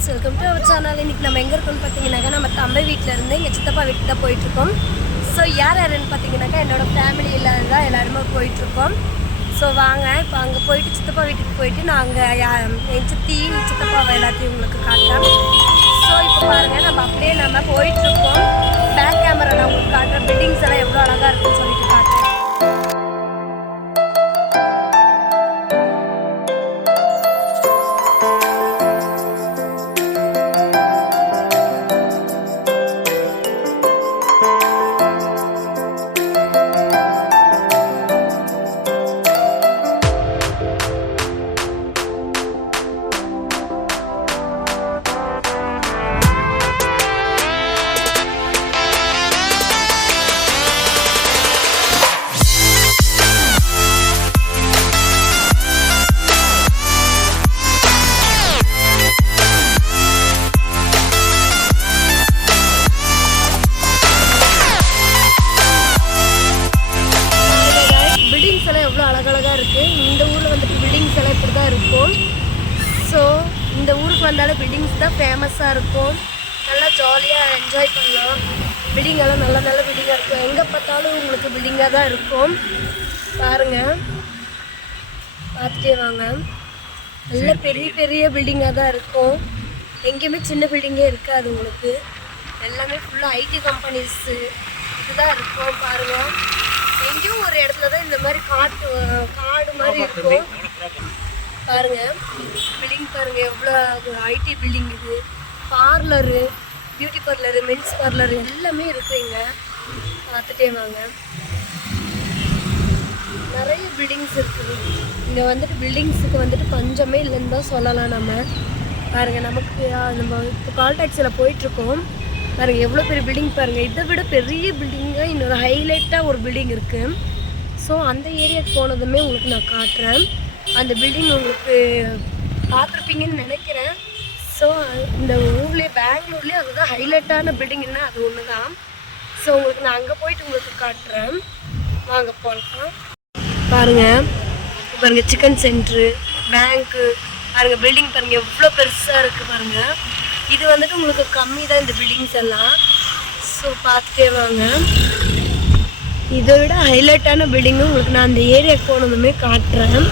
Guys welcome to our channel இன்னைக்கு நம்ம எங்கே இருக்கோம்னு பார்த்தீங்கன்னாக்கா நம்ம தம்பை வீட்டில் இருந்து எங்கள் சித்தப்பா வீட்டுக்கு தான் போயிட்டுருக்கோம். ஸோ யார் யாருன்னு பார்த்தீங்கன்னாக்கா என்னோட இல்லாத தான் எல்லாருமே போயிட்டுருக்கோம். ஸோ வாங்க. இப்போ அங்கே போயிட்டு சித்தப்பா வீட்டுக்கு போயிட்டு நான் அங்கே என் சித்தி சித்தப்பாவை எல்லாத்தையும் உங்களுக்கு காட்டுறேன். ஸோ இப்போ பாருங்கள் நம்ம அப்படியே நம்ம போயிட்டுருக்கோம். பேக் கேமரா நான் உங்களுக்கு காட்டுறேன். பில்டிங்ஸ் எல்லாம் எவ்வளோ அழகாக இருக்குன்னு சொல்லிட்டு காட்டுறேன். இப்படி தான் இருக்கும். ஸோ இந்த ஊருக்கு வந்தாலே பில்டிங்ஸ் தான் ஃபேமஸாக இருக்கும். நல்லா ஜாலியாக என்ஜாய் பண்ணலாம். பில்டிங் எல்லாம் நல்ல நல்ல பில்டிங்காக இருக்கும். எங்கே பார்த்தாலும் உங்களுக்கு பில்டிங்காக தான் இருக்கும். பாருங்கள் பார்த்துட்டே வாங்க. நல்ல பெரிய பெரிய பில்டிங்காக தான் இருக்கும். எங்கேயுமே சின்ன பில்டிங்கே இருக்காது உங்களுக்கு. எல்லாமே ஃபுல்லாக ஐடி கம்பெனிஸு இதுதான் இருக்கும் பாருங்கள் எங்கேயும் ஒரு இடத்துல தான் இந்த மாதிரி காட்டு காடு மாதிரி இருக்கும். பாருங்க. பில்டிங் பாருங்க எவ்வளோ ஐடி பில்டிங் இது. Parlour beauty parlour men's parlour எல்லாமே இருக்குங்க பார்த்துட்டே வாங்க. நிறைய பில்டிங்ஸ் இருக்குது இங்கே வந்துட்டு பில்டிங்ஸுக்கு வந்துட்டு பஞ்சமே இல்லைன்னு தான் சொல்லலாம் நம்ம. பாருங்கள் நமக்கு நம்ம இப்போ கால் டாக்ஸியில் போயிட்டுருக்கோம். பாருங்கள் எவ்வளோ பெரிய பில்டிங் பாருங்கள் இதை விட பெரிய பில்டிங்காக இன்னொரு ஹைலைட்டாக ஒரு பில்டிங் இருக்குது ஸோ அந்த ஏரியாவுக்கு போனதுமே உங்களுக்கு நான் காட்டுறேன். அந்த பில்டிங் உங்களுக்கு பார்த்துருப்பீங்கன்னு நினைக்கிறேன். ஸோ இந்த ஊர்லேயே பெங்களூர்லேயே அதுதான் ஹைலைட்டான பில்டிங்னா அது ஒன்று தான் ஸோ உங்களுக்கு நான் அங்கே போயிட்டு உங்களுக்கு காட்டுறேன். வாங்க போகலாம் பாருங்கள் பாருங்கள் சிக்கன் சென்ட்ரு பேங்க்கு பாருங்கள் பில்டிங் பாருங்கள் எவ்வளோ பெருசாக இருக்குது பாருங்கள் இது வந்துட்டு உங்களுக்கு கம்மி தான் இந்த பில்டிங்ஸ் எல்லாம். ஸோ பார்த்துட்டே வாங்க. இதை விட ஹைலைட்டான பில்டிங்கும் உங்களுக்கு நான் அந்த ஏரியா போனதுமே காட்டுறேன்.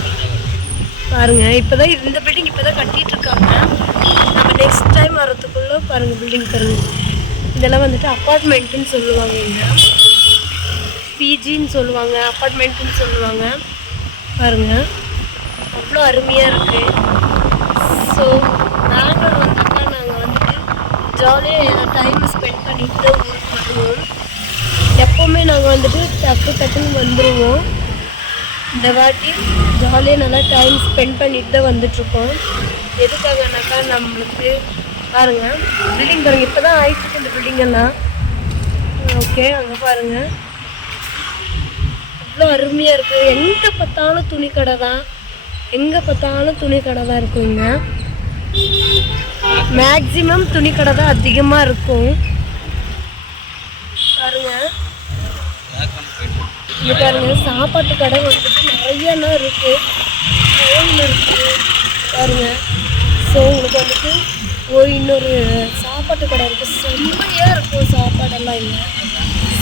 பாருங்க இப்போதான் இந்த பில்டிங் இப்போதான் கட்டிட்டு இருக்காங்க நம்ம நெக்ஸ்ட் டைம் வரத்துக்குள்ளே பாருங்க பில்டிங் பாருங்க. இதெல்லாம் வந்துட்டு அப்பார்ட்மெண்ட்டுன்னு சொல்லுவாங்க இங்க. பிஜின்னு சொல்லுவாங்க அப்பார்ட்மெண்ட்டுன்னு சொல்லுவாங்க. பாருங்க அவ்வளோ அருமையாக இருக்கு. ஸோ நாங்கள் வந்தாக்கா நாங்கள் வந்துட்டு ஜாலியாக டைம் ஸ்பெண்ட் பண்ணிட்டு தான் ஊருக்கு வருவோம். எப்போவுமே நாங்கள் வந்துட்டு டக்கு டக்குன்னு வந்துடுவோம் இந்த வாட்டி ஜாலியாக நல்லா டைம் ஸ்பெண்ட் பண்ணிட்டு தான் வந்துட்டுருக்கோம். எதுக்காகனாக்கா நம்மளுக்கு பாருங்கள் பில்டிங் பாருங்க இப்போ தான் ஆயிடுச்சு இந்த பில்டிங்கெல்லாம் ஓகே அங்கே பாருங்க. அவ்வளோ அருமையாக இருக்குது எங்கே பார்த்தாலும் துணி கடை தான். எங்கே பார்த்தாலும் துணி கடை தான் இருக்கும் இங்கே. மேக்ஸிமம் துணி கடை தான் அதிகமாக இருக்கும். பாருங்கள் இங்கே பாருங்க சாப்பாட்டு கடை வந்துட்டு நிறையலாம் இருக்குது கோயில் இருக்குது பாருங்க. ஸோ உங்களுக்கு வந்துட்டு ஒரு இன்னொரு சாப்பாட்டு கடை இருக்குது செம்மையாக இருக்கும் சாப்பாடெல்லாம் இல்லை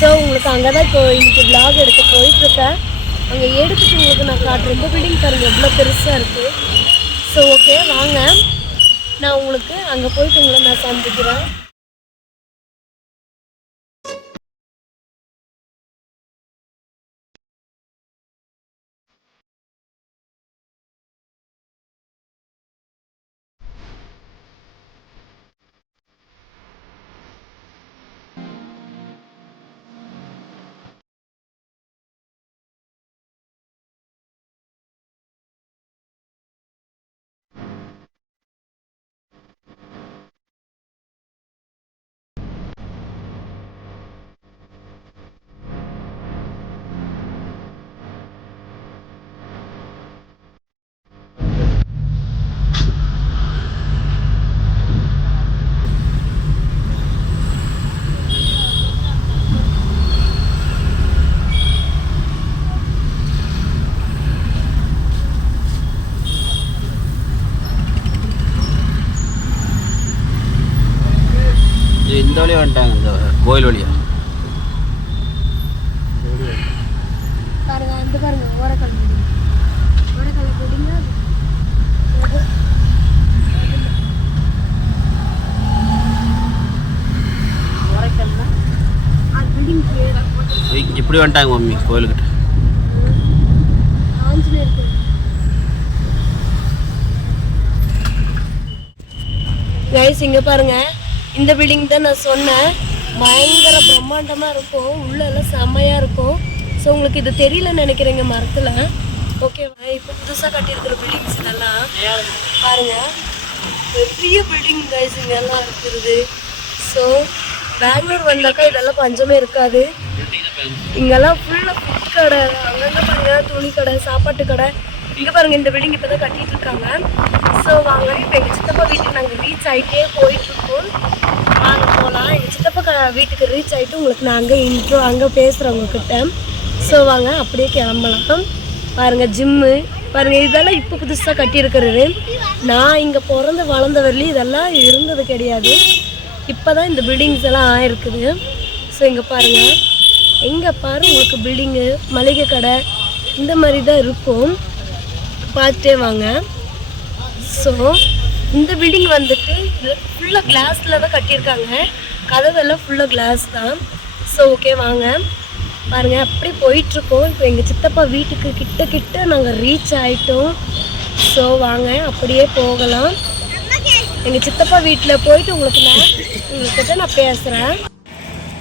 ஸோ உங்களுக்கு அங்கே தான் இப்போ இன்னைக்கு vlog எடுக்க போயிட்டுருக்கேன். அங்கே எடுத்துட்டு உங்களுக்கு நான் காட்டுறேன் இந்த பில்டிங் பாருங்க எவ்வளோ பெருசாக இருக்குது ஸோ ஓகே வாங்க. நான் உங்களுக்கு அங்கே போயிட்டு உங்களை நான் சந்திக்கிறேன். வழியாக வந்துட்டாங்க இந்த கோயில் வழியா. இப்படி வந்துட்டாங்க மம்மி கோயிலுக்கிட்ட. கைஸ் இங்க பாருங்க. இந்த பில்டிங் தான் நான் சொன்னேன். பயங்கர பிரம்மாண்டமாக இருக்கும். உள்ளெல்லாம் செம்மையாக இருக்கும். ஸோ உங்களுக்கு இது தெரியலன்னு நினைக்கிறேங்க மரத்தில் ஓகேவா இப்போ புதுசாக கட்டியிருக்கிற பில்டிங்ஸ் இதெல்லாம் பாருங்க. பெரிய பில்டிங் கைஸ் இங்கெல்லாம் இருக்கிறது ஸோ பெங்களூர் வந்தாக்கா இதெல்லாம் பஞ்சமே இருக்காது. இங்கெல்லாம் ஃபுல்லாக ஃபுட் கடை அங்கங்கே பாருங்க துணி கடை சாப்பாட்டு கடை. இங்கே பாருங்க இந்த பில்டிங் இப்போ தான் கட்டிட்டு இருக்காங்க. ஸோ வாங்க இப்போ எங்கள் சித்தப்பா ரீச் ஆகிட்டே போயிட்டுருக்கோம் வாங்க போகலாம் எங்கள் சித்தப்பா வீட்டுக்கு ரீச் ஆகிட்டு உங்களுக்கு நான் அங்கே இன்ட்ரோ அங்கே பேசுகிறவங்கக்கிட்ட ஸோ வாங்க அப்படியே கிளம்பலாம். பாருங்கள் ஜிம்மு பாருங்கள் இதெல்லாம் இப்போ புதுசாக கட்டியிருக்கிறது. நான் இங்கே பிறந்து வளர்ந்த வரலையும் இதெல்லாம் இருந்தது கிடையாது. இப்போ தான் இந்த பில்டிங்ஸ் எல்லாம் ஆயிருக்குது. ஸோ இங்கே பாருங்கள் எங்கே பாரு உங்களுக்கு பில்டிங்கு மளிகை கடை இந்த மாதிரி தான் இருக்கும். பார்த்துட்டே வாங்க. ஸோ இந்த பில்டிங் வந்துட்டு ஃபுல்லாக கிளாஸில் தான் கட்டியிருக்காங்க. கதவெல்லாம் ஃபுல்லாக கிளாஸ் தான். ஸோ ஓகே வாங்க. பாருங்கள் அப்படி போயிட்டுருக்கோம். இப்போ எங்கள் சித்தப்பா வீட்டுக்கு கிட்ட கிட்ட நாங்கள் ரீச் ஆகிட்டோம் ஸோ வாங்க அப்படியே போகலாம். எங்கள் சித்தப்பா வீட்டில் போயிட்டு உங்களுக்கு நான் உங்கள்கிட்ட நான் பேசுகிறேன்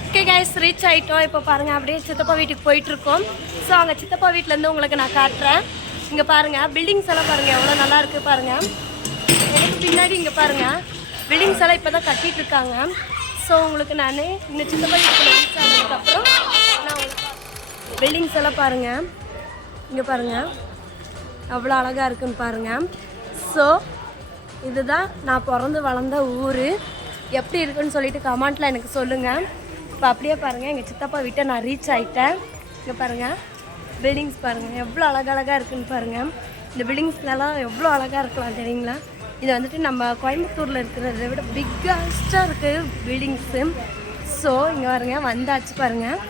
ஓகே கைஸ் ரீச் ஆகிட்டோம் இப்போ பாருங்கள் அப்படியே சித்தப்பா வீட்டுக்கு போயிட்டுருக்கோம். ஸோ அங்கே சித்தப்பா வீட்டிலேருந்து உங்களுக்கு நான் காட்டுறேன். இங்கே பாருங்கள் பில்டிங்ஸ் எல்லாம் பாருங்கள் எவ்வளோ நல்லா இருக்குது பாருங்கள் எனக்கு பின்னாடி இங்கே பாருங்கள் பில்டிங்ஸ் எல்லாம் இப்போ தான் கட்டிட்டு இருக்காங்க. ஸோ உங்களுக்கு நான் இந்த சின்ன வீட்டுக்கு ரீச் ஆனதுக்கப்புறம் நான் பில்டிங்ஸ் எல்லாம் பாருங்கள் இங்கே பாருங்கள் அவ்வளோ அழகாக இருக்குன்னு பாருங்கள் ஸோ இதுதான் நான் பிறந்து வளர்ந்த ஊர். எப்படி இருக்குன்னு சொல்லிட்டு கமெண்ட்டில் எனக்கு சொல்லுங்கள் இப்போ அப்படியே பாருங்கள் எங்கள் சித்தப்பா வீட்டை நான் ரீச் ஆகிட்டேன் இங்கே பாருங்கள் பில்டிங்ஸ் பாருங்கள் எவ்வளோ அழகழகாக இருக்குன்னு பாருங்கள் இந்த பில்டிங்ஸ்லலாம் எவ்வளோ அழகாக இருக்கலாம் தெரியுங்களா? இது வந்துட்டு நம்ம கோயம்புத்தூரில் இருக்கிறத விட பிக்கஸ்ட்டாக இருக்குது பில்டிங்ஸு ஸோ இங்கே பாருங்க வந்தாச்சு பாருங்கள்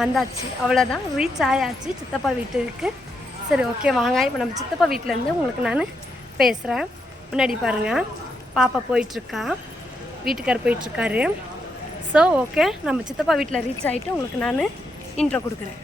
வந்தாச்சு. அவ்வளோதான் ரீச் ஆயாச்சு சித்தப்பா வீட்டுக்கு சரி ஓகே வாங்க. இப்போ நம்ம சித்தப்பா வீட்டிலேருந்து உங்களுக்கு நான் பேசுகிறேன் முன்னாடி பாருங்கள் பாப்பா போயிட்டுருக்கா. வீட்டுக்கார் போயிட்டுருக்காரு. ஸோ ஓகே நம்ம சித்தப்பா வீட்டில் ரீச் ஆகிட்டு உங்களுக்கு நான் இன்ட்ரோ கொடுக்குறேன்.